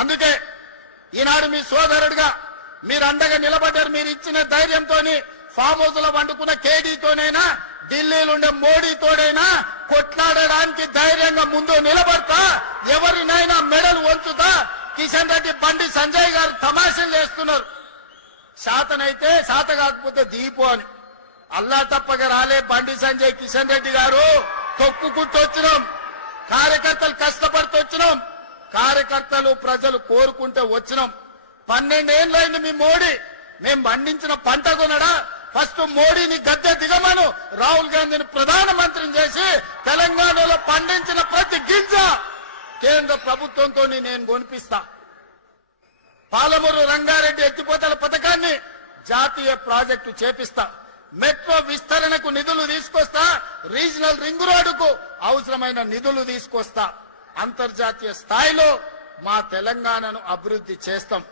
అందుకే ఈనాడు మీ సోదరుడిగా మీరు అండగా నిలబడ్డారు. మీరు ఇచ్చిన ధైర్యంతో ఫామ్ హౌస్ లో వండుకున్న కేడీతోనైనా ఢిల్లీలో ఉండే మోడీతోనైనా కొట్లాడడానికి ధైర్యంగా ముందు నిలబడతా, ఎవరినైనా మెడలు వంచుతా. కిషన్ రెడ్డి బండి సంజయ్ గారు తమాషలు చేస్తున్నారు. శాతనైతే శాత కాకపోతే దీపు అని అల్లా తప్పగా రాలే. బండి సంజయ్ కిషన్ రెడ్డి గారు తొక్కుకుంటూ వచ్చినాం, కార్యకర్తలు కష్టపడుతూ వచ్చినాం, కార్యకర్తలు ప్రజలు కోరుకుంటే వచ్చినాం. 12 ఏళ్ళైంది మీ మోడీ. మేము పండించిన పంట కొనడా? ఫస్ట్ మోడీని గద్దె దిగమను, రాహుల్ గాంధీని ప్రధానమంత్రిని చేసి తెలంగాణలో పండించిన ప్రతి గింజ కేంద్ర ప్రభుత్వంతో నేను కొనిపిస్తా. పాలమూరు రంగారెడ్డి ఎత్తిపోతల పథకాన్ని జాతీయ ప్రాజెక్టు చేపిస్తా. మెట్రో విస్తరణకు నిధులు తీసుకొస్తా. రీజనల్ రింగ్ రోడ్డుకు అవసరమైన నిధులు తీసుకొస్తా. అంతర్జాతీయ స్థాయిలో మా తెలంగాణను అభివృద్ధి చేస్తాం.